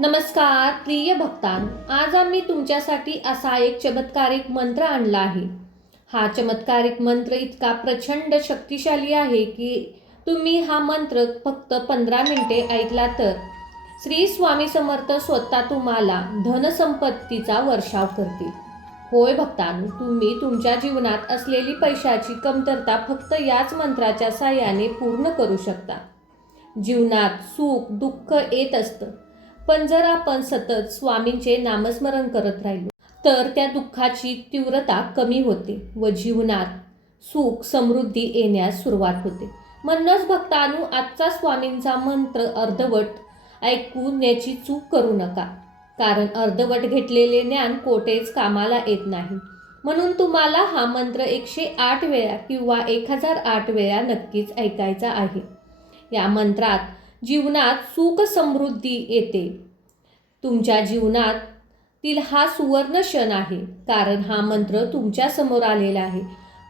नमस्कार प्रिय भक्तांनो, आज आम्ही तुमच्यासाठी असा एक चमत्कारिक मंत्र आणला आहे. हा चमत्कारिक मंत्र इतका प्रचंड शक्तिशाली आहे की तुम्ही हा मंत्र फक्त 15 मिनिटे ऐकला तर श्री स्वामी समर्थ स्वतः तुम्हाला धनसंपत्तीचा वर्षाव करतील. होय भक्तांनो, तुम्ही तुमच्या जीवनात असलेली पैशाची कमतरता फक्त याच मंत्राच्या साहाय्याने पूर्ण करू शकता. जीवनात सुख दुःख येत असतं, पण जर आपण सतत स्वामींचे नामस्मरण करत राहिलो तर त्या दुःखाची तीव्रता कमी होते व जीवनात सुख समृद्धी येण्यास सुरुवात होते. म्हणूनच भक्तांनो, आजचा स्वामींचा मंत्र अर्धवट ऐकण्याची चूक करू नका, कारण अर्धवट घेतलेले ज्ञान कोठेच कामाला येत नाही. म्हणून तुम्हाला हा मंत्र 108 वेळा किंवा 1008 वेळा नक्कीच ऐकायचा आहे. या मंत्रात जीवनात सुख समृद्धी येते. तुमच्या जीवनातील हा सुवर्ण क्षण आहे, कारण हा मंत्र तुमच्या समोर आलेला आहे.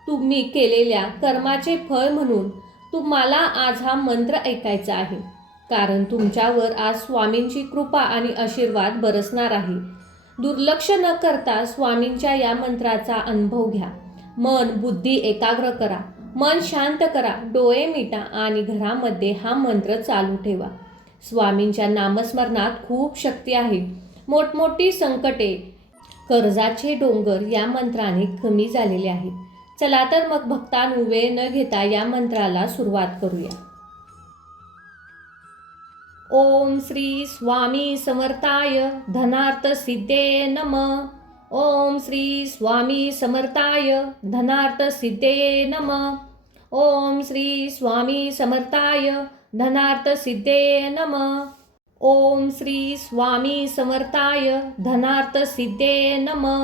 तुम्ही केलेल्या कर्माचे फळ म्हणून तुम्हाला आज हा मंत्र ऐकायचा आहे, कारण तुमच्यावर आज स्वामींची कृपा आणि आशीर्वाद बरसणार आहे. दुर्लक्ष न करता स्वामींच्या या मंत्राचा अनुभव घ्या. मन बुद्धी एकाग्र करा, मन शांत करा, डोळे मिटा आणि घरामध्ये हा मंत्र चालू ठेवा. स्वामींच्या नामस्मरणात खूप शक्ती आहे. मोठमोठी संकटे, कर्जाचे डोंगर या मंत्राने कमी झालेले आहेत. चला तर मग भक्तांनो, वेळ न घेता या मंत्राला सुरुवात करूया. ओम श्री स्वामी समर्थाय धनार्थ सिद्धे नमः. ओम श्री स्वामी समर्थाय धनार्थ सिद्धे नमः. ओम श्री स्वामी समर्थाय धनार्थ सिद्धे नमः. ओम श्री स्वामी समर्थाय धनार्थ सिद्धे नमः.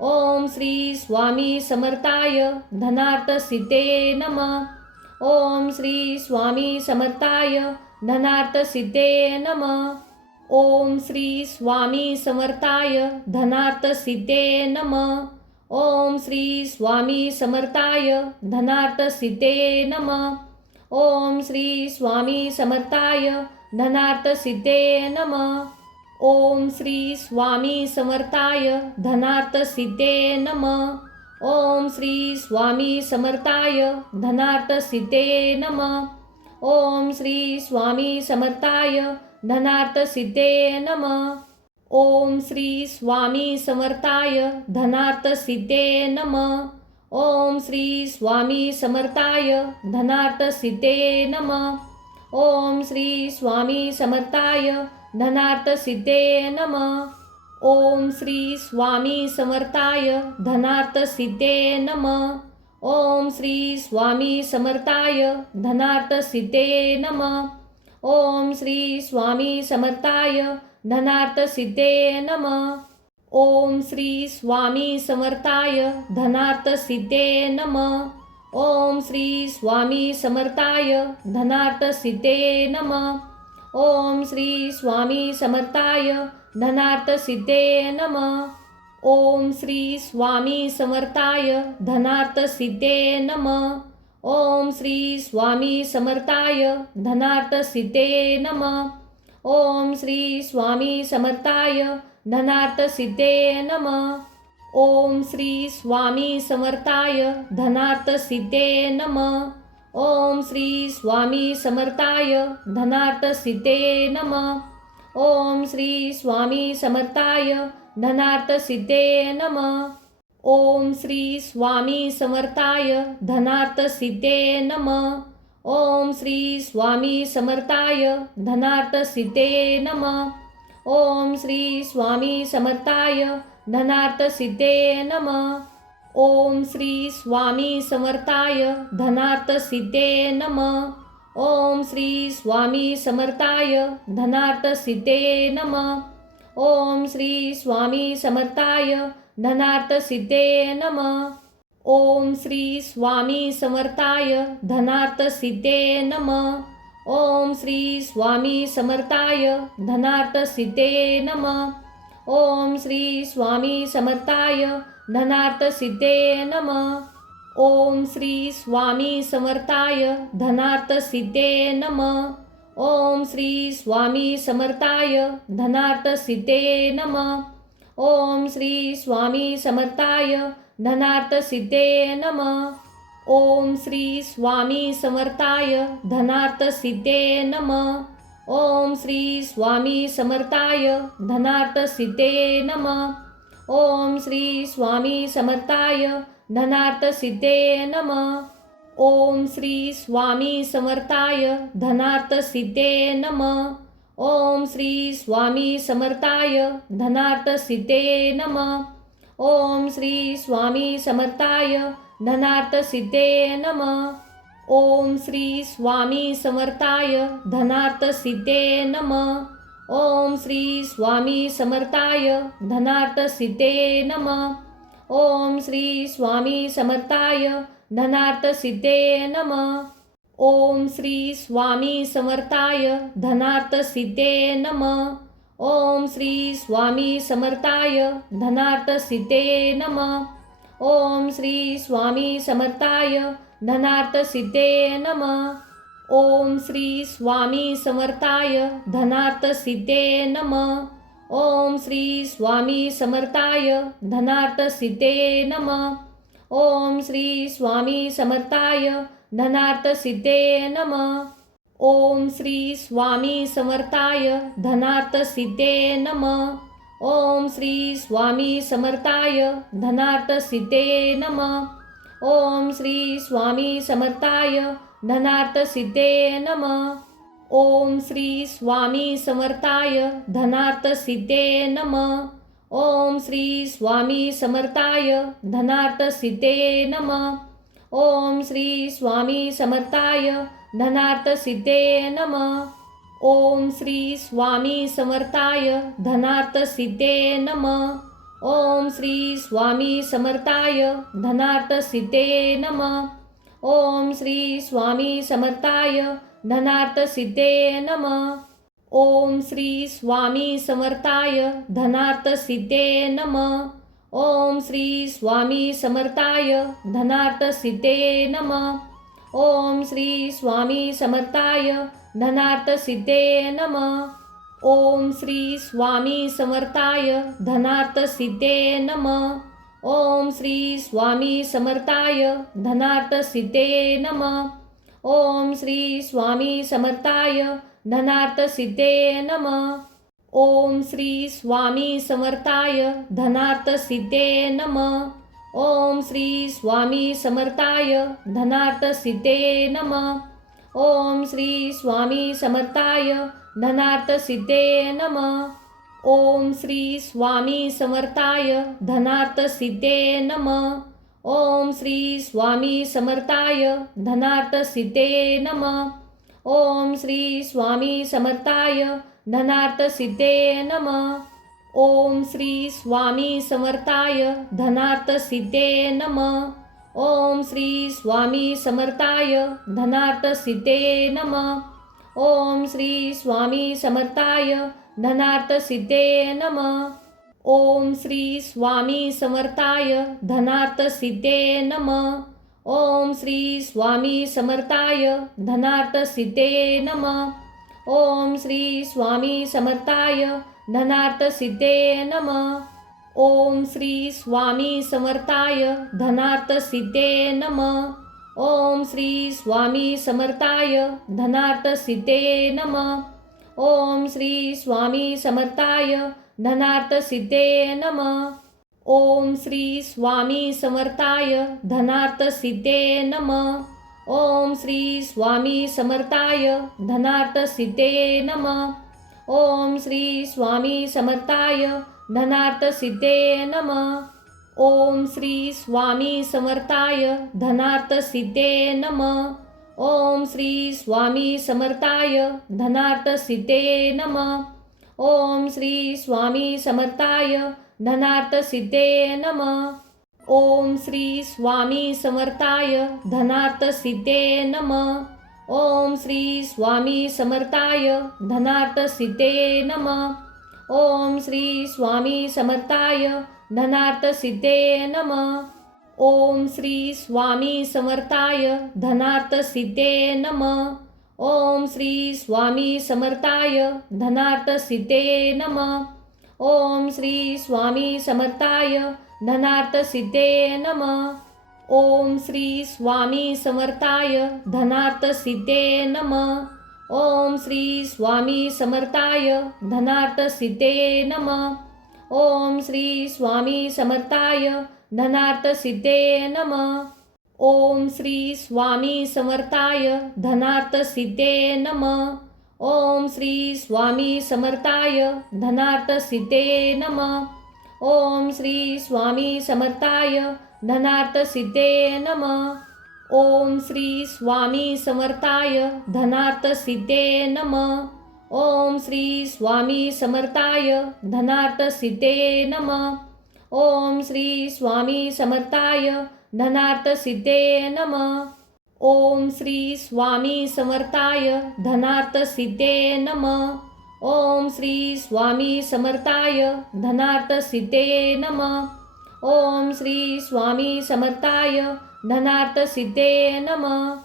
ओम श्री स्वामी समर्थाय धनार्थ सिद्धे नमः. ओम श्री स्वामी समर्थाय धनार्थ सिद्धे नमः. ओम श्री स्वामी समर्थाय धनार्थ सिद्धे नमः. ओम श्री स्वामी समर्थाय धनार्थ सिद्धे नमः. ओम श्री स्वामी समर्थाय धनार्थ सिद्धे नमः. ओम श्री स्वामी समर्थाय धनार्थ सिद्धे नमः. ओम श्री स्वामी समर्थाय धनार्थ सिद्धे नमः. ओम श्री स्वामी समर्थाय धनार्थ सिद्धे नमः. ओम श्री स्वामी समर्थाय धनार्थ सिद्धे नमः. ओम श्री स्वामी समर्थाय धनार्थ सिद्धे नमः. ओम श्री स्वामी समर्थाय धनार्थ सिद्धे नमः. ओम श्री स्वामी समर्थाय धनार्थ सिद्धे नमः. ओम श्री स्वामी समर्थाय धनार्थ सिद्धे नमः. ओम श्री स्वामी समर्थाय धनार्थ सिद्धे नमः. ओम श्री स्वामी समर्थाय धनार्थ सिद्धे नमः. ओम श्री स्वामी समर्थाय धनार्थ सिद्धे नमः. ओम श्री स्वामी समर्थाय धनार्थ सिद्धे नमः. ओम श्री स्वामी समर्थाय धनार्थ सिद्धे नमः. ओम श्री स्वामी समर्थाय धनार्थ सिद्धे नमः. ओम श्री स्वामी समर्थाय धनार्थ सिद्धे नमः. ओम श्री स्वामी समर्थाय धनार्थ सिद्धे नमः. ओम श्री स्वामी समर्थाय धनार्थ सिद्धे नमः. ओम श्री स्वामी समर्थाय धनार्थ सिद्धे नमः. ओम श्री स्वामी समर्थाय धनार्थ सिद्धे नमः. ओम श्री स्वामी समर्थाय धनार्थ सिद्धे नमः. ओम श्री स्वामी समर्थाय धनार्थ सिद्धे नमः. ओम श्री स्वामी समर्थाय धनार्थ सिद्धे नमः. ओम श्री स्वामी समर्थाय धनार्थ सिद्धे नमः. ओम श्री स्वामी समर्थाय धनार्थ सिद्धे नमः. ओम श्री स्वामी समर्थाय धनार्थ सिद्धे नमः. ओम श्री स्वामी समर्थाय धनार्थ सिद्धे नमः. ओम श्री स्वामी समर्थाय धनार्थ सिद्धे नमः. ओम श्री स्वामी समर्थाय धनार्थ सिद्धे नमः. ओम श्री स्वामी समर्थाय धनार्थ सिद्धे नमः. ओम श्री स्वामी समर्थाय धनार्थ सिद्धे नमः. ओम श्री स्वामी समर्थाय धनार्थ सिद्धे नमः. ओम श्री स्वामी समर्थाय धनार्थ सिद्धे नमः. ओम श्री स्वामी समर्थाय धनार्थ सिद्धे नमः. ओम श्री स्वामी समर्थाय धनार्थ सिद्धे नमः. ओम श्री स्वामी समर्थाय धनार्थ सिद्धे नमः. ओम श्री स्वामी समर्थाय धनार्थ सिद्धे नमः. ओम श्री स्वामी समर्थाय धनार्थ सिद्धे नमः. ओम श्री स्वामी समर्थाय धनार्थ सिद्धे नमः. ओम श्री स्वामी समर्थाय धनार्थ सिद्धे नमः. ओम श्री स्वामी समर्थाय धनार्थ सिद्धे नमः. ओम श्री स्वामी समर्थाय धनार्थ सिद्धे नमः. ओम श्री स्वामी समर्थाय धनार्थ सिद्धे नमः. ओम श्री स्वामी समर्थाय धनार्थ सिद्धे नमः. ओम श्री स्वामी समर्थाय धनार्थ सिद्धे नमः. ओम श्री स्वामी समर्थाय धनार्थ सिद्धे नमः. ओम श्री स्वामी समर्थाय धनार्थ सिद्धे नमः. ओम श्री स्वामी समर्थाय धनार्थ सिद्धे नमः. ओम श्री स्वामी समर्थाय धनार्थ सिद्धे नमः. ओम श्री स्वामी समर्थाय धनार्थ सिद्धे नमः. ओम श्री स्वामी समर्थाय धनार्थ सिद्धे नमः. ओम श्री स्वामी समर्थाय धनार्थ सिद्धे नमः. ओम श्री स्वामी समर्थाय धनार्थ सिद्धे नमः. ओम श्री स्वामी समर्थाय धनार्थ सिद्धे नमः. ओम श्री स्वामी समर्थाय धनार्थ सिद्धे नमः. ओम श्री स्वामी समर्थाय धनार्थ सिद्धे नमः. ओम श्री स्वामी समर्थाय धनार्थ सिद्धे नमः. ओम श्री स्वामी समर्थाय धनार्थ सिद्धे नमः. ओम श्री स्वामी समर्थाय धनार्थ सिद्धे नमः. ओम श्री स्वामी समर्थाय धनार्थ सिद्धे नमः. ओम श्री स्वामी समर्थाय धनार्थ सिद्धे नमः. ओम श्री स्वामी समर्थाय धनार्थ सिद्धे नमः. ओम श्री स्वामी समर्थाय धनार्थ सिद्धे नमः. ओम श्री स्वामी समर्थाय धनार्थ सिद्धे नमः. ओम श्री स्वामी समर्थाय धनार्थ सिद्धे नमः. ओम श्री स्वामी समर्थाय धनार्थ सिद्धे नमः. ओम श्री स्वामी समर्थाय धनार्थ सिद्धे नमः. ओम श्री स्वामी समर्थाय धनार्थ सिद्धे नमः. ओम श्री स्वामी समर्थाय धनार्थ सिद्धे नमः. ओम श्री स्वामी समर्थाय धनार्थ सिद्धे नमः. ओम श्री स्वामी समर्थाय धनार्थ सिद्धे नमः. ओम श्री स्वामी समर्थाय धनार्थ सिद्धे नमः. ओम श्री स्वामी समर्थाय धनार्थ सिद्धे नमः. ओम श्री स्वामी समर्थाय धनार्थ सिद्धे नमः. ओम श्री स्वामी समर्थाय धनार्थ सिद्धे नमः. ओम श्री स्वामी समर्थाय धनार्थ सिद्धे नमः. ओम श्री स्वामी समर्थाय धनार्थ सिद्धे नमः. ओम श्री स्वामी समर्थाय धनार्थ सिद्धे नमः. ओम श्री स्वामी समर्थाय धनार्थ सिद्धे नमः. ओम श्री स्वामी समर्थाय धनार्थ सिद्धे नमः. ओम श्री स्वामी समर्थाय धनार्थ सिद्धे नमः. ओम श्री स्वामी समर्थाय धनार्थ सिद्धे नमः. ओम श्री स्वामी समर्थाय धनार्थ सिद्धे नमः. ओम श्री स्वामी समर्थाय धनार्थ सिद्धे नमः. ओम श्री स्वामी समर्थाय धनार्थ सिद्धे नमः. ओम श्री स्वामी समर्थाय धनार्थ सिद्धे नमः. ओम श्री स्वामी समर्थाय धनार्थ सिद्धे नमः. ओम श्री स्वामी समर्थाय धनार्थ सिद्धे नमः. ओम श्री स्वामी समर्थाय धनार्थ सिद्धे नमः. ओम श्री स्वामी समर्थाय धनार्थ सिद्धे नमः. ओम श्री स्वामी समर्थाय धनार्थ सिद्धे नमः. ओम श्री स्वामी समर्थाय धनार्थ सिद्धे नमः. ओम श्री स्वामी समर्थाय धनार्थ सिद्धे नमः. ओम श्री स्वामी समर्थाय धनार्थ सिद्धे नमः. ओम श्री स्वामी समर्थाय धनार्थ सिद्धे नमः. ओम श्री स्वामी समर्थाय धनार्थ सिद्धे नमः. ओम श्री स्वामी समर्थाय धनार्थ सिद्धे नमः. ओम श्री स्वामी समर्थाय धनार्थ सिद्धे नमः. ओम श्री स्वामी समर्थाय धनार्थ सिद्धे नमः. ओम श्री स्वामी समर्थाय धनार्थ सिद्धे नमः.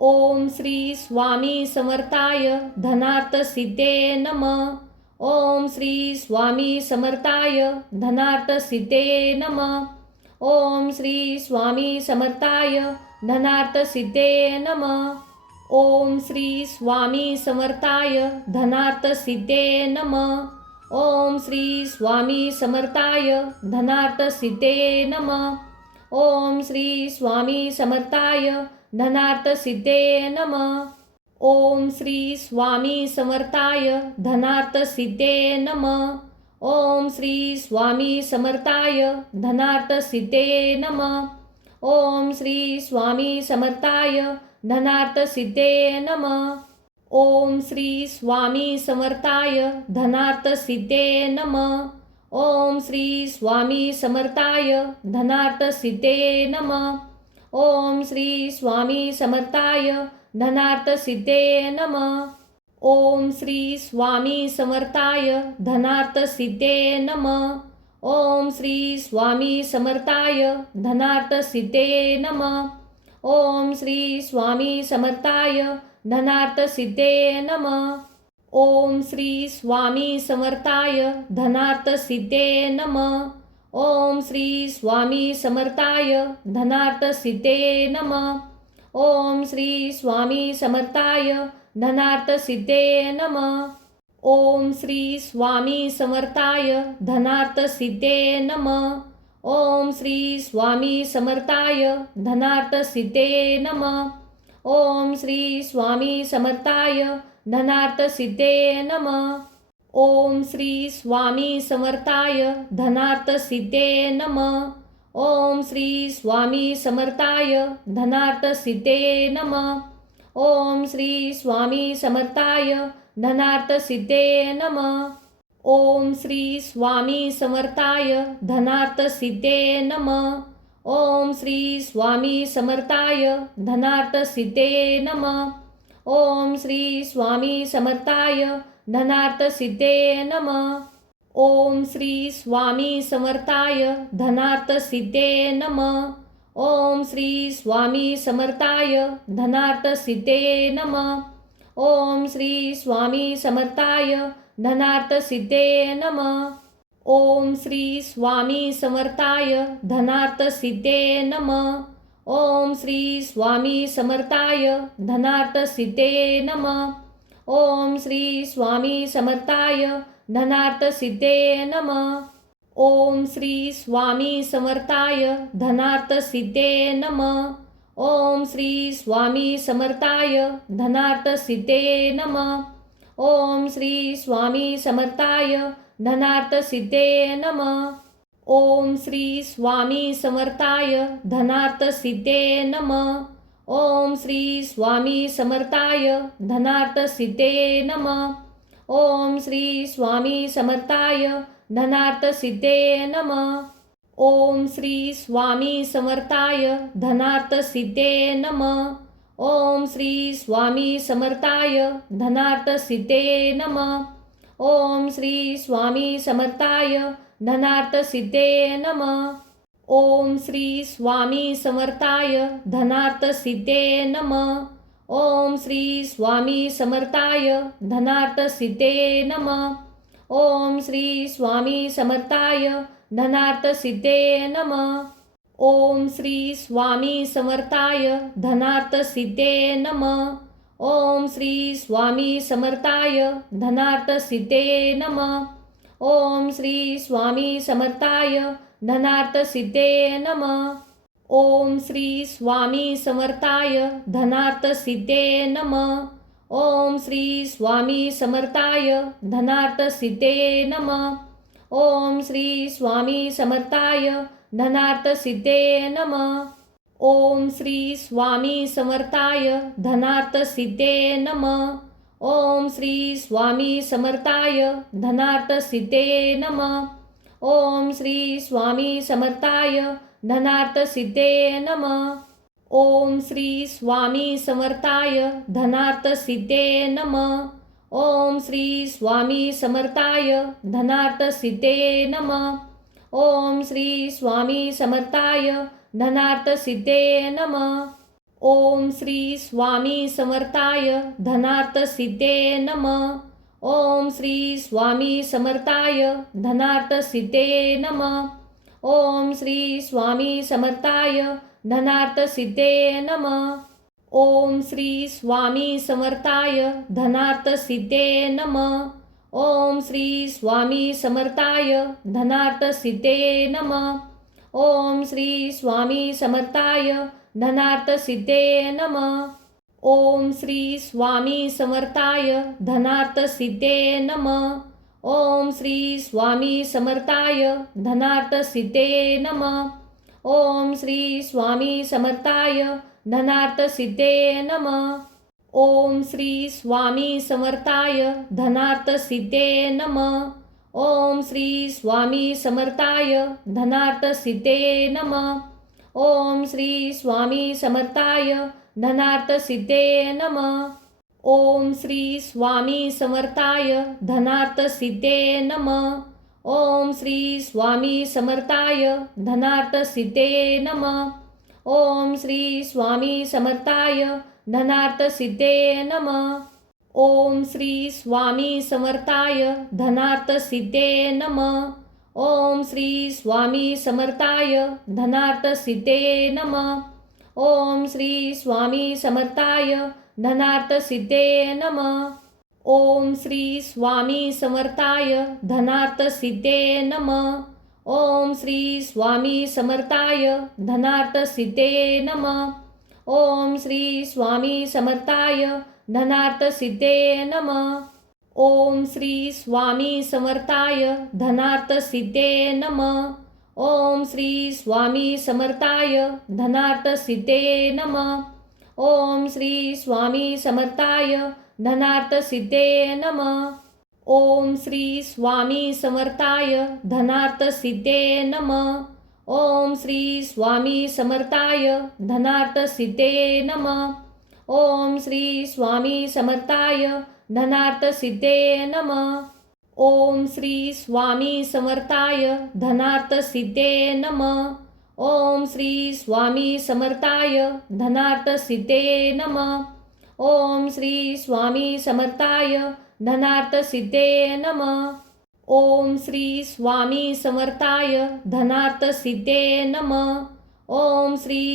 ओम श्री स्वामी समर्थाय धनार्थ सिद्धे नमः. ओम श्री स्वामी समर्थाय धनार्थ सिद्धे नमः. ओम श्री स्वामी समर्थाय धनार्थ सिद्धे नमः. ओम श्री स्वामी समर्थाय धनार्थ सिद्धे नमः. ओम श्री स्वामी समर्थाय धनार्थ सिद्धे नमः. ओम श्री स्वामी समर्थाय धनार्थ सिद्धे नमः. ओम श्री स्वामी समर्थाय धनार्थ सिद्धे नमः. ओम श्री स्वामी समर्थाय धनार्थ सिद्धे नमः. ओम श्री स्वामी समर्थाय धनार्थ सिद्धे नमः. ओम श्री स्वामी समर्थाय धनार्थ सिद्धे नमः. ओम श्री स्वामी समर्थाय धनार्थ सिद्धे नमः. ओम श्री स्वामी समर्थाय धनार्थ सिद्धे नमः. ओम श्री स्वामी समर्थाय धनार्थ सिद्धे नमः. ओम श्री स्वामी समर्थाय धनार्थ सिद्धे नमः. ओम श्री स्वामी समर्थाय धनार्थ सिद्धे नमः. ओम श्री स्वामी समर्थाय धनार्थ सिद्धे नमः. ओम श्री स्वामी समर्थाय धनार्थ सिद्धे नमः. ओम श्री स्वामी समर्थाय धनार्थ सिद्धे नमः. ओम श्री स्वामी समर्थाय धनार्थ सिद्धे नमः. ओम श्री स्वामी समर्थाय धनार्थ सिद्धे नमः. ओम श्री स्वामी समर्थाय धनार्थ सिद्धे नमः. ओम श्री स्वामी समर्थाय धनार्थ सिद्धे नमः. ओम श्री स्वामी समर्थाय धनार्थ सिद्धे नमः. ओम श्री स्वामी समर्थाय धनार्थ सिद्धे नमः. ओम श्री स्वामी समर्थाय धनार्थ सिद्धे नमः. ओम श्री स्वामी समर्थाय धनार्थ सिद्धे नमः. ओम श्री स्वामी समर्थाय धनार्थ सिद्धे नमः. ओम श्री स्वामी समर्थाय धनार्थ सिद्धे नमः. ओम श्री स्वामी समर्थाय धनार्थ सिद्धे नमः. ओम श्री स्वामी समर्थाय धनार्थ सिद्धे नमः. ओम श्री स्वामी समर्थाय धनार्थ सिद्धे नमः. ओम श्री स्वामी समर्थाय धनार्थ सिद्धे नमः. ओम श्री स्वामी समर्थाय धनार्थ सिद्धे नमः. ओम श्री स्वामी समर्थाय धनार्थ सिद्धे नमः. ओम श्री स्वामी समर्थाय धनार्थ सिद्धे नमः. ओम श्री स्वामी समर्थाय धनार्थ सिद्धे नमः. ओम श्री स्वामी समर्थाय धनार्थ सिद्धे नमः. ओम श्री स्वामी समर्थाय धनार्थ सिद्धे नमः. ओम श्री स्वामी समर्थाय धनार्थ सिद्धे नमः. ओम श्री स्वामी समर्थाय धनार्थ सिद्धे नमः. ओम श्री स्वामी समर्थाय धनार्थ सिद्धे नमः. ओम श्री स्वामी समर्थाय धनार्थ सिद्धे नमः. ओम श्री स्वामी समर्थाय धनार्थ सिद्धे नमः. ओम श्री स्वामी समर्थाय धनार्थ सिद्धे नमः. ओम श्री स्वामी समर्थाय धनार्थ सिद्धे नमः. ओम श्री स्वामी समर्थाय धनार्थ सिद्धे नमः. ओम श्री स्वामी समर्थाय धनार्थ सिद्धे नमः. ओम श्री स्वामी समर्थाय धनार्थ सिद्धे नमः. ओम श्री स्वामी समर्थाय धनार्थ सिद्धे नमः. ओम श्री स्वामी समर्थाय धनार्थ सिद्धे नमः. ओम श्री स्वामी समर्थाय धनार्थ सिद्धे नमः. ओम श्री स्वामी समर्थाय धनार्थ सिद्धे नमः. ओम श्री स्वामी समर्थाय धनार्थ सिद्धे नमः. ओम श्री स्वामी समर्थाय धनार्थ सिद्धे नमः. ओम श्री स्वामी समर्थाय धनार्थ सिद्धे नमः. ओम श्री स्वामी समर्थाय धनार्थ सिद्धे नमः. ओम श्री स्वामी समर्थाय धनार्थ सिद्धे नमः. ओम श्री स्वामी समर्थाय धनार्थ सिद्धे नमः. ओम श्री स्वामी समर्थाय धनार्थ सिद्धे नमः. ओम श्री स्वामी समर्थाय धनार्थ सिद्धे नमः. ओम श्री स्वामी समर्थाय धनार्थ सिद्धे नमः. ओम श्री स्वामी समर्थाय धनार्थ सिद्धे नमः. ओम श्री स्वामी समर्थाय धनार्थ सिद्धे नमः. ओम श्री स्वामी समर्थाय धनार्थ सिद्धे नमः. ओम श्री स्वामी समर्थाय धनार्थ सिद्धे नमः. ओम श्री स्वामी समर्थाय धनार्थ सिद्धे नमः. ओम श्री स्वामी समर्थाय धनार्थ सिद्धे नमः. ओम श्री स्वामी समर्थाय धनार्थ सिद्धे नमः. ओम श्री स्वामी समर्थाय धनार्थ सिद्धे नमः. ओम श्री स्वामी समर्थाय धनार्थ सिद्धे नमः. ओम श्री स्वामी समर्थाय धनार्थ सिद्धे नमः. ओम श्री स्वामी समर्थाय धनार्थ सिद्धे नमः. ओम श्री स्वामी समर्थाय धनार्थ सिद्धे नमः. ओम श्री स्वामी समर्थाय धनार्थ सिद्धे नमः. ओम श्री स्वामी समर्थाय धनार्थ सिद्धे नमः. ओम श्री स्वामी समर्थाय धनार्थ सिद्धे नमः. ओम श्री स्वामी समर्थाय धनार्थ सिद्धे नमः. ओम श्री स्वामी समर्थाय धनार्थ सिद्धे नमः. ओम श्री स्वामी समर्थाय धनार्थ सिद्धे नमः. ओम श्री स्वामी समर्थाय धनार्थ सिद्धे नमः. ओम श्री स्वामी समर्थाय धनार्थ सिद्धे नमः. ओम श्री स्वामी समर्थाय धनार्थ सिद्धे नमः. ओम श्री स्वामी समर्थाय धनार्थ सिद्धे नमः. ओम श्री स्वामी समर्थाय धनार्थ सिद्धे नमः. ओम श्री स्वामी समर्थाय धनार्थ सिद्धे नमः. ओम श्री स्वामी समर्थाय धनार्थ सिद्धे नमः. ओम श्री स्वामी समर्थाय धनार्थ सिद्धे नमः. ओम श्री स्वामी समर्थाय धनार्थ सिद्धे नमः. ओम श्री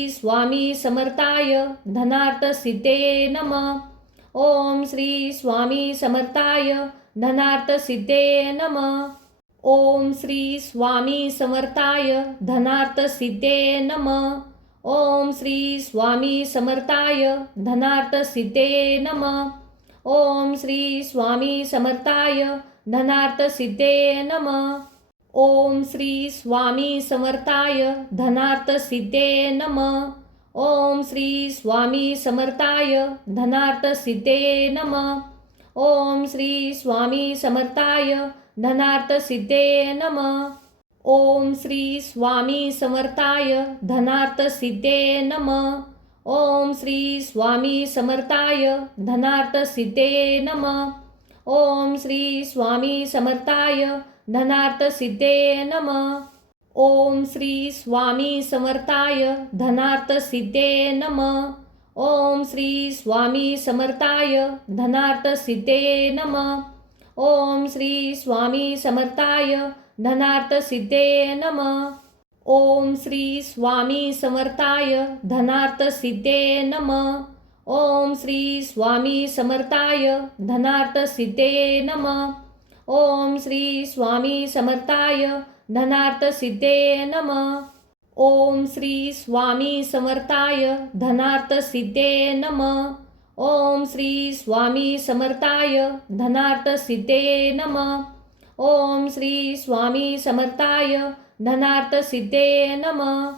स्वामी समर्थाय धनार्थ सिद्धे नमः. ओम श्री स्वामी समर्थाय धनार्थ सिद्धे नमः. ओम श्री स्वामी समर्थाय धनार्थ सिद्धे नमः. ओम श्री स्वामी समर्थाय धनार्थ सिद्धे नमः. ओम श्री स्वामी समर्थाय धनार्थ सिद्धे नमः. ओम श्री स्वामी समर्थाय धनार्थ सिद्धे नमः. ओम श्री स्वामी समर्थाय धनार्थ सिद्धे नमः. ओम श्री स्वामी समर्थाय धनार्थ सिद्धे नमः. ओम श्री स्वामी समर्थाय धनार्थ सिद्धे नमः. ओम श्री स्वामी समर्थाय धनार्थ सिद्धे नमः. ओम श्री स्वामी समर्थाय धनार्थ सिद्धे नमः. ओम श्री स्वामी समर्थाय धनार्थ सिद्धे नमः. ओम श्री स्वामी समर्थाय धनार्थ सिद्धे नमः. ओम श्री स्वामी समर्थाय धनार्थ सिद्धे नमः. ओम श्री स्वामी समर्थाय धनार्थ सिद्धे नमः. ओम श्री स्वामी समर्थाय धनार्थ सिद्धे नमः. ओम श्री स्वामी समर्थाय धनार्थ सिद्धे नमः. ओम श्री स्वामी समर्थाय धनार्थ सिद्धे नमः. ओम श्री स्वामी समर्थाय धनार्थ सिद्धे नमः. ओम श्री स्वामी समर्थाय धनार्थ सिद्धे नमः.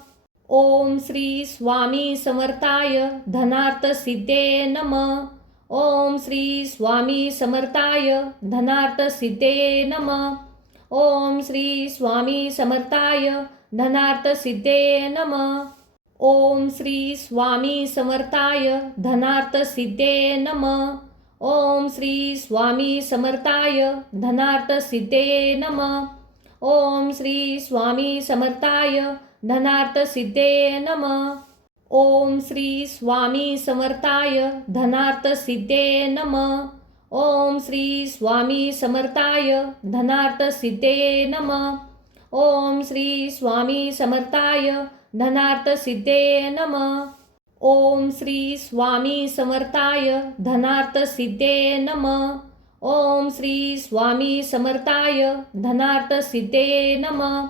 ओम श्री स्वामी समर्थाय धनार्थ सिद्धे नमः. ओम श्री स्वामी समर्थाय धनार्थ सिद्धे नमः. ओम श्री स्वामी समर्थाय धनार्थ सिद्धे नमः. ओम श्री स्वामी समर्थाय धनार्थ सिद्धे नमः. ओम श्री स्वामी समर्थाय धनार्थ सिद्धे नमः. ओम श्री स्वामी समर्थाय धनार्थ सिद्धे नमः. ओम श्री स्वामी समर्थाय धनार्थ सिद्धे नमः. ओम श्री स्वामी समर्थाय धनार्थ सिद्धे नमः. ओम श्री स्वामी समर्थाय धनार्थ सिद्धे नमः. ओम श्री स्वामी समर्थाय धनार्थ सिद्धे नमः. ओम श्री स्वामी समर्थाय धनार्थ सिद्धे नमः.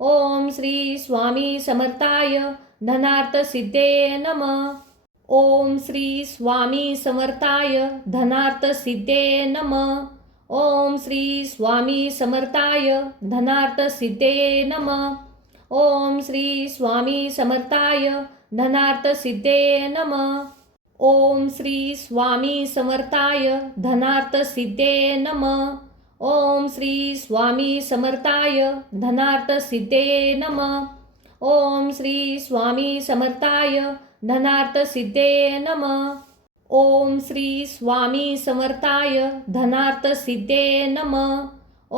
ओम श्री स्वामी समर्थाय धनार्थ सिद्धे नमः. ओम श्री स्वामी समर्थाय धनार्थ सिद्धे नमः. ओम श्री स्वामी समर्थाय धनार्थ सिद्धे नमः. ओम श्री स्वामी समर्थाय धनार्थ सिद्धे नमः. ओम श्री स्वामी समर्थाय धनार्थ सिद्धे नमः. ओम श्री स्वामी समर्थाय धनार्थ सिद्धे नमः. ओम श्री स्वामी समर्थाय धनार्थ सिद्धे नमः. ओम श्री स्वामी समर्थाय धनार्थ सिद्धे नमः. ओम श्री स्वामी समर्थाय धनार्थ सिद्धे नमः.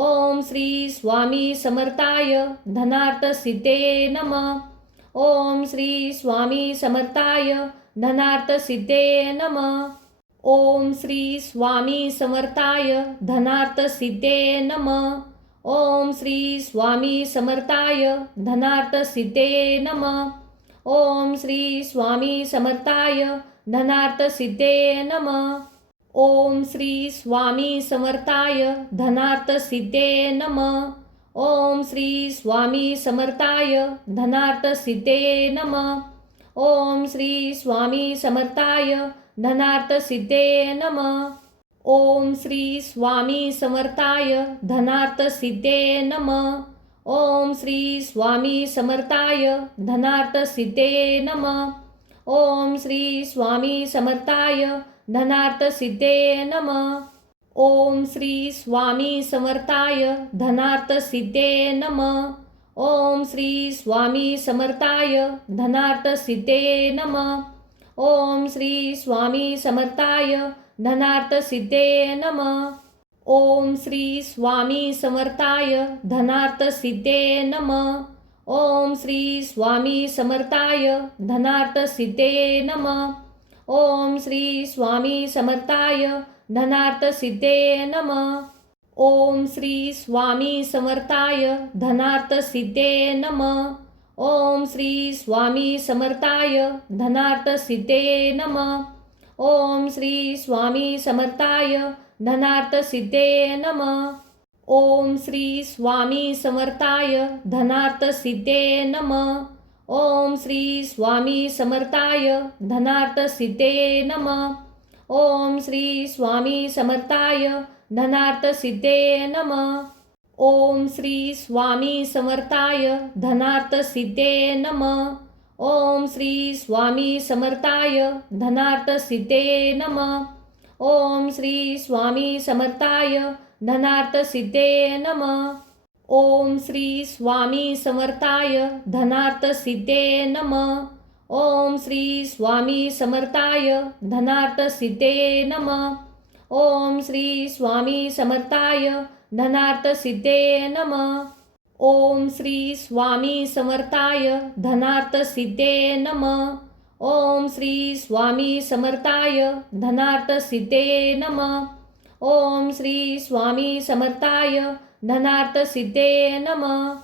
ओम श्री स्वामी समर्थाय धनार्थ सिद्धे नमः. ओम श्री स्वामी समर्थाय धनार्थ सिद्धे नमः. ओम श्री स्वामी समर्थाय धनार्थ सिद्धे नमः. ओम श्री स्वामी समर्थाय धनार्थ सिद्धे नमः. ओम श्री स्वामी समर्थाय धनार्थ सिद्धे नमः. ओम श्री स्वामी समर्थाय धनार्थ सिद्धे नमः. ओम श्री स्वामी समर्थाय धनार्थ सिद्धे नमः. ओम श्री स्वामी समर्थाय धनार्थ सिद्धे नमः. ओम श्री स्वामी समर्थाय धनार्थ सिद्धे नमः. ओम श्री स्वामी समर्थाय धनार्थ सिद्धे नमः. ओम श्री स्वामी समर्थाय धनार्थ सिद्धे नमः. ओम श्री स्वामी समर्थाय धनार्थ सिद्धे नमः. ओम श्री स्वामी समर्थाय धनार्थ सिद्धे नमः. ओम श्री स्वामी समर्थाय धनार्थ सिद्धे नमः. ओम श्री स्वामी समर्थाय धनार्थ सिद्धे नमः. ओम श्री स्वामी समर्थाय धनार्थ सिद्धे नमः. ओम श्री स्वामी समर्थाय धनार्थ सिद्धे नमः. ओम श्री स्वामी समर्थाय धनार्थ सिद्धे नमः. ओम श्री स्वामी समर्थाय धनार्थ सिद्धे नमः. ओम श्री स्वामी समर्थाय धनार्थ सिद्धे नमः. ओम श्री स्वामी समर्थाय धनार्थ सिद्धे नमः. ओम श्री स्वामी समर्थाय धनार्थ सिद्धे नमः. ओम श्री स्वामी समर्थाय धनार्थ सिद्धे नमः. ओम श्री स्वामी समर्थाय धनार्थ सिद्धे नमः. ओम श्री स्वामी समर्थाय धनार्थ सिद्धे नमः. ओम श्री स्वामी समर्थाय धनार्थ सिद्धे नमः. ओम श्री स्वामी समर्थाय धनार्थ सिद्धे नमः. ओम श्री स्वामी समर्थाय धनार्थ सिद्धे नमः. ओम श्री स्वामी समर्थाय धनार्थ सिद्धे नमः. ओम श्री स्वामी समर्थाय धनार्थ सिद्धे नमः. ओम श्री स्वामी समर्थाय धनार्थ सिद्धे नमः.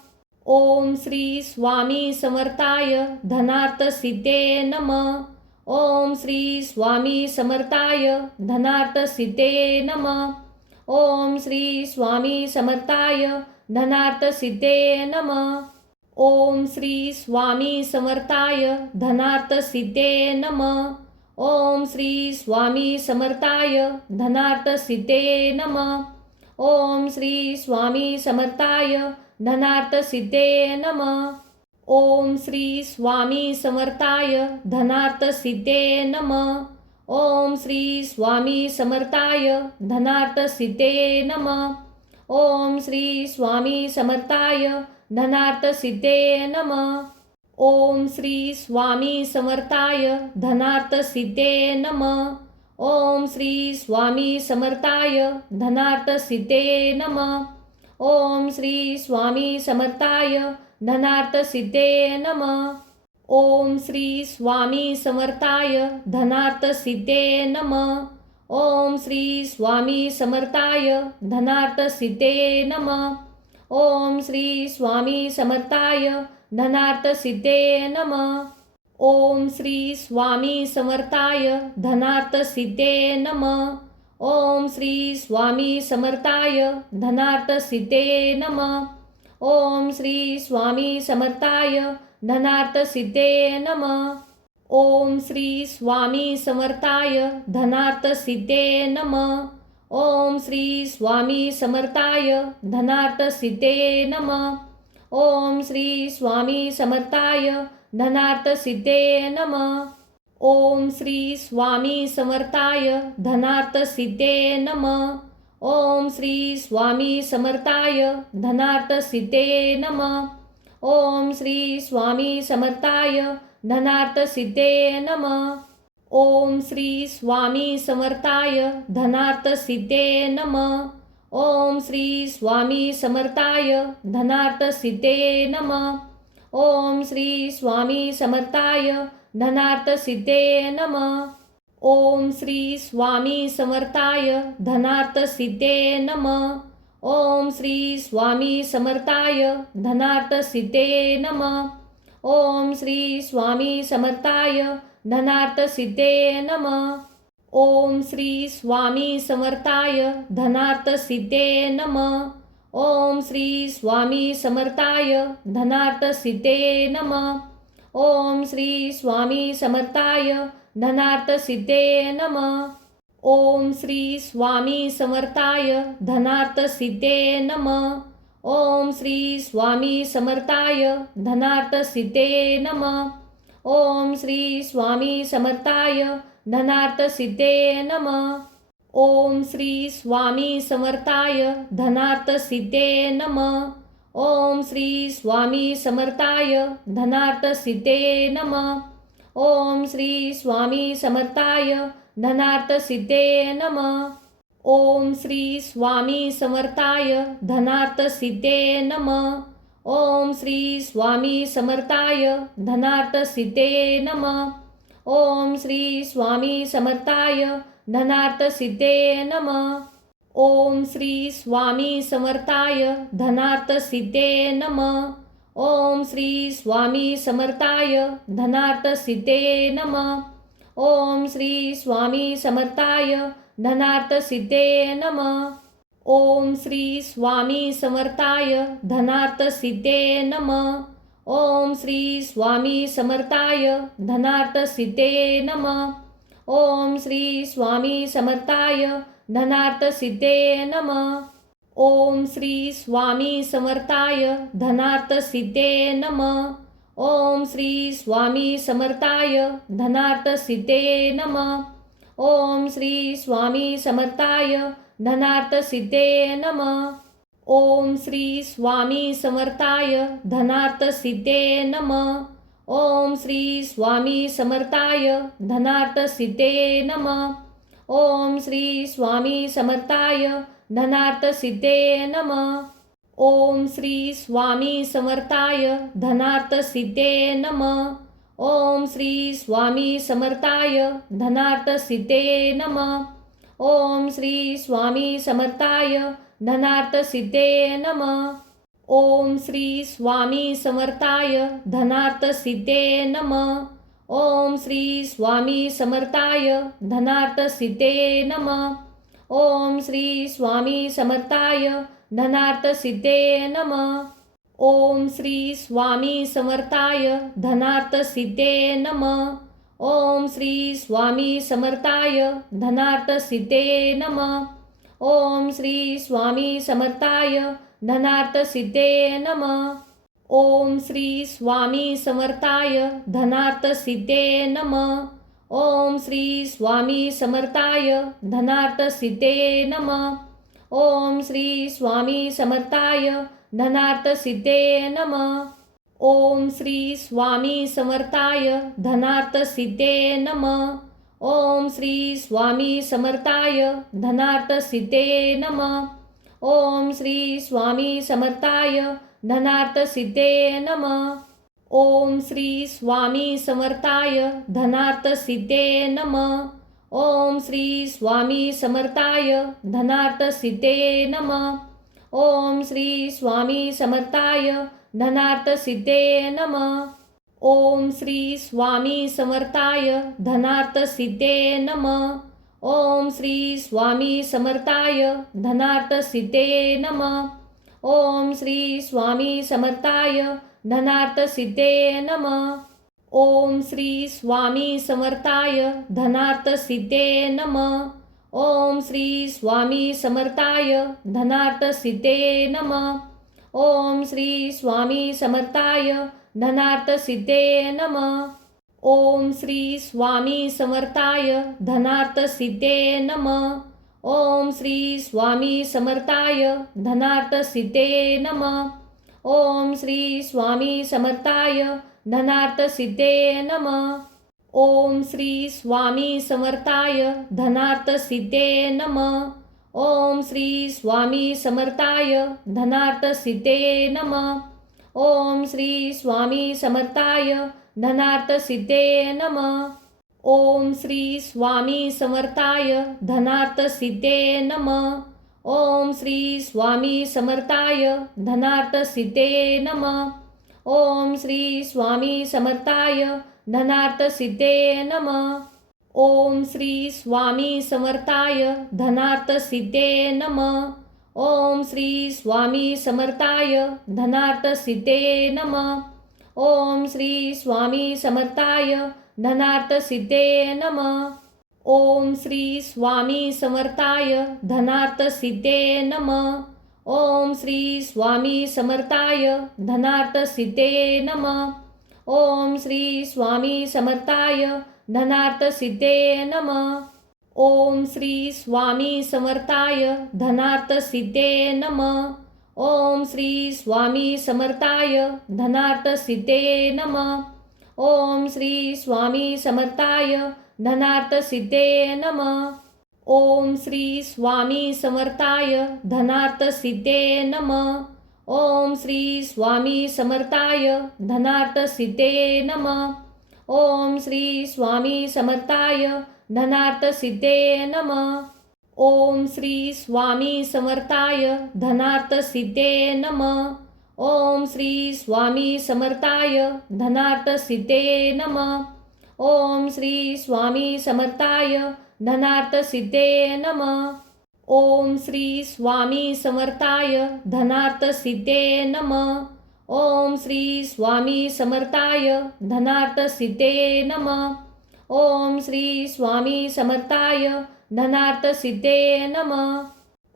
ओम श्री स्वामी समर्थाय धनार्थ सिद्धे नमः. ओम श्री स्वामी समर्थाय धनार्थ सिद्धे नमः. ओम श्री स्वामी समर्थाय धनार्थ सिद्धे नमः. ओम श्री स्वामी समर्थाय धनार्थ सिद्धे नमः. ओम श्री स्वामी समर्थाय धनार्थ सिद्धे नमः. ओम श्री स्वामी समर्थाय धनार्थ सिद्धे नमः. ओम श्री स्वामी समर्थाय धनार्थ सिद्धे नमः. ओम श्री स्वामी समर्थाय धनार्थ सिद्धे नमः. ओम श्री स्वामी समर्थाय धनार्थ सिद्धे नमः. ओम श्री स्वामी समर्थाय धनार्थ सिद्धे नमः. ओम श्री स्वामी समर्थाय धनार्थ सिद्धे नमः. ओम श्री स्वामी समर्थाय धनार्थ सिद्धे नमः. ओम श्री स्वामी समर्थाय धनार्थ सिद्धे नमः. ओम श्री स्वामी समर्थाय धनार्थ सिद्धे नमः. ओम श्री स्वामी समर्थाय धनार्थ सिद्धे नमः. ओम श्री स्वामी समर्थाय धनार्थ सिद्धे नमः. ओम श्री स्वामी समर्थाय धनार्थ सिद्धे नमः. ओम श्री स्वामी समर्थाय धनार्थ सिद्धे नमः. ओम श्री स्वामी समर्थाय धनार्थ सिद्धे नमः. ओम श्री स्वामी समर्थाय धनार्थ सिद्धे नमः. ओम श्री स्वामी समर्थाय धनार्थ सिद्धे नमः. ओम श्री स्वामी समर्थाय धनार्थ सिद्धे नमः. ओम श्री स्वामी समर्थाय धनार्थ सिद्धे नमः. ओम श्री स्वामी समर्थाय धनार्थ सिद्धे नमः. ओम श्री स्वामी समर्थाय धनार्थ सिद्धे नमः. ओम श्री स्वामी समर्थाय धनार्थ सिद्धे नमः. ओम श्री स्वामी समर्थाय धनार्थ सिद्धे नमः. ओम श्री स्वामी समर्थाय धनार्थ सिद्धे नमः. ओम श्री स्वामी समर्थाय धनार्थ सिद्धे नमः. ओम श्री स्वामी समर्थाय धनार्थ सिद्धे नमः. ओम श्री स्वामी समर्थाय धनार्थ सिद्धे नमः. ओम श्री स्वामी समर्थाय धनार्थ सिद्धे नमः. ओम श्री स्वामी समर्थाय धनार्थ सिद्धे नमः. ओम श्री स्वामी समर्थाय धनार्थ सिद्धे नमः. ओम श्री स्वामी समर्थाय धनार्थ सिद्धे नमः. ओम श्री स्वामी समर्थाय धनार्थ सिद्धे नमः. ओम श्री स्वामी समर्थाय धनार्थ सिद्धे नमः. ओम श्री स्वामी समर्थाय धनार्थ सिद्धे नमः. ओम श्री स्वामी समर्थाय धनार्थ सिद्धे नमः. ओम श्री स्वामी समर्थाय धनार्थ सिद्धे नमः. ओम श्री स्वामी समर्थाय धनार्थ सिद्धे नमः. ओम श्री स्वामी समर्थाय धनार्थ सिद्धे नमः. ओम श्री स्वामी समर्थाय धनार्थ सिद्धे नमः. ओम श्री स्वामी समर्थाय धनार्थ सिद्धे नमः. ओम श्री स्वामी समर्थाय धनार्थ सिद्धे नमः. ओम श्री स्वामी समर्थाय धनार्थ सिद्धे नमः. ओम श्री स्वामी समर्थाय धनार्थ सिद्धे नमः. ओम श्री स्वामी समर्थाय धनार्थ सिद्धे नमः. ओम श्री स्वामी समर्थाय धनार्थ सिद्धे नमः. ओम श्री स्वामी समर्थाय धनार्थ सिद्धे नमः. ओम श्री स्वामी समर्थाय धनार्थ सिद्धे नमः. ओम श्री स्वामी समर्थाय धनार्थ सिद्धे नमः. ओम श्री स्वामी समर्थाय धनार्थ सिद्धे नमः. ओम श्री स्वामी समर्थाय धनार्थ सिद्धे नमः. ओम श्री स्वामी समर्थाय धनार्थ सिद्धे नमः. ओम श्री स्वामी समर्थाय धनार्थ सिद्धे नमः. ओम श्री स्वामी समर्थाय धनार्थ सिद्धे नमः. ओम श्री स्वामी समर्थाय धनार्थ सिद्धे नमः. ओम श्री स्वामी समर्थाय धनार्थ सिद्धे नमः. ओम श्री स्वामी समर्थाय धनार्थ सिद्धे नमः. ओम श्री स्वामी समर्थाय धनार्थ सिद्धे नमः. ओम श्री स्वामी समर्थाय धनार्थ सिद्धे नमः. ओम श्री स्वामी समर्थाय धनार्थ सिद्धे नमः. ओम श्री स्वामी समर्थाय धनार्थ सिद्धे नमः. ओम श्री स्वामी समर्थाय धनार्थ सिद्धे नमः. ओम श्री स्वामी समर्थाय धनार्थ सिद्धे नमः. ओम श्री स्वामी समर्थाय धनार्थ सिद्धे नमः. ओम श्री स्वामी समर्थाय धनार्थ सिद्धे नमः. ओम श्री स्वामी समर्थाय धनार्थ सिद्धे नमः. ओम श्री स्वामी समर्थाय धनार्थ सिद्धे नमः. ओम श्री स्वामी समर्थाय धनार्थ सिद्धे नमः. ओम श्री स्वामी समर्थाय धनार्थ सिद्धे नमः. ओम श्री स्वामी समर्थाय धनार्थ सिद्धे नमः. ओम श्री स्वामी समर्थाय धनार्थ सिद्धे नमः. ओम श्री स्वामी समर्थाय धनार्थ सिद्धे नमः. ओम श्री स्वामी समर्थाय धनार्थ सिद्धे नमः. ओम श्री स्वामी समर्थाय धनार्थ सिद्धे नमः. ओम श्री स्वामी समर्थाय धनार्थ सिद्धे नमः. ओम श्री स्वामी समर्थाय धनार्थ सिद्धे नमः. ओम श्री स्वामी समर्थाय धनार्थ सिद्धे नमः. ओम श्री स्वामी समर्थाय धनार्थ सिद्धे नमः. ओम श्री स्वामी समर्थाय धनार्थ सिद्धे नमः. ओम श्री स्वामी समर्थाय धनार्थ सिद्धे नमः. ओम श्री स्वामी समर्थाय धनार्थ सिद्धे नमः. ओम श्री स्वामी समर्थाय धनार्थ सिद्धे नमः. ओम श्री स्वामी समर्थाय धनार्थ सिद्धे नमः. ओम श्री स्वामी समर्थाय धनार्थ सिद्धे नमः. ओम श्री स्वामी समर्थाय धनार्थ सिद्धे नमः. ओम श्री स्वामी समर्थाय धनार्थ सिद्धे नमः. ओम श्री स्वामी समर्थाय धनार्थ सिद्धे नमः. ओम श्री स्वामी समर्थाय धनार्थ सिद्धे नमः. ओम श्री स्वामी समर्थाय धनार्थ सिद्धे नमः. ओम श्री स्वामी समर्थाय धनार्थ सिद्धे नमः. ओम श्री स्वामी समर्थाय धनार्थ सिद्धे नमः. ओम श्री स्वामी समर्थाय धनार्थ सिद्धे नमः. ओम श्री स्वामी समर्थाय धनार्थ सिद्धे नमः. ओम श्री स्वामी समर्थाय धनार्थ सिद्धे नमः. ओम श्री स्वामी समर्थाय धनार्थ सिद्धे नमः. ओम श्री स्वामी समर्थाय धनार्थ सिद्धे नमः. ओम श्री स्वामी समर्थाय धनार्थ सिद्धे नमः. ओम श्री स्वामी समर्थाय धनार्थ सिद्धे नमः. ओम श्री स्वामी समर्थाय धनार्थ सिद्धे नमः. ओम श्री स्वामी समर्थाय धनार्थ सिद्धे नमः. ओम श्री स्वामी समर्थाय धनार्थ सिद्धे नमः. ओम श्री स्वामी समर्थाय धनार्थ सिद्धे नमः.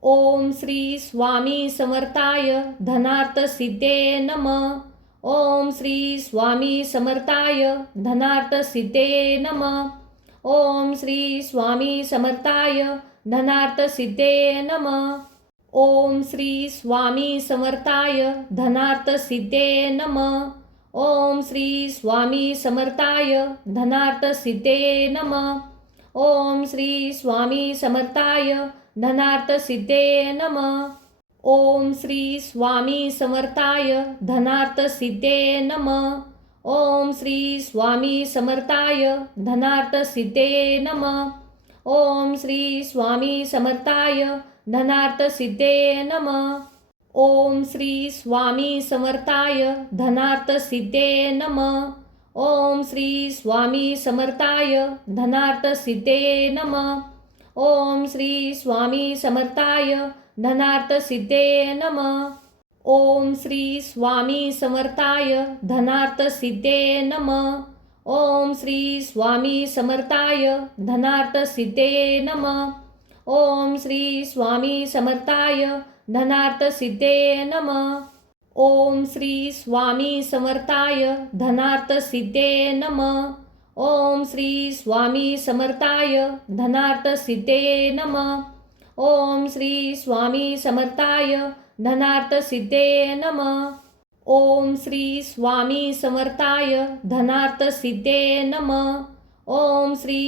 ओम श्री स्वामी समर्थाय धनार्थ सिद्धे नमः. ओम श्री स्वामी समर्थाय धनार्थ सिद्धे नमः. ओम श्री स्वामी समर्थाय धनार्थ सिद्धे नमः. ओम श्री स्वामी समर्थाय धनार्थ सिद्धे नमः. ओम श्री स्वामी समर्थाय धनार्थ सिद्धे नमः. ओम श्री स्वामी समर्थाय धनार्थ सिद्धे नमः. ओम श्री स्वामी समर्थाय धनार्थ सिद्धे नमः. ओम श्री स्वामी समर्थाय धनार्थ सिद्धे नमः. ओम श्री स्वामी समर्थाय धनार्थ सिद्धे नमः. ओम श्री स्वामी समर्थाय धनार्थ सिद्धे नमः. ओम श्री स्वामी समर्थाय धनार्थ सिद्धे नमः. ओम श्री स्वामी समर्थाय धनार्थ सिद्धे नमः. ओम श्री स्वामी समर्थाय धनार्थ सिद्धे नमः. ओम श्री स्वामी समर्थाय धनार्थ सिद्धे नमः. ओम श्री स्वामी समर्थाय धनार्थ सिद्धे नमः. ओम श्री स्वामी समर्थाय धनार्थ सिद्धे नमः. ओम श्री स्वामी समर्थाय धनार्थ सिद्धे नमः. ओम श्री स्वामी समर्थाय धनार्थ सिद्धे नमः. ओम श्री स्वामी समर्थाय धनार्थ सिद्धे नमः. ओम श्री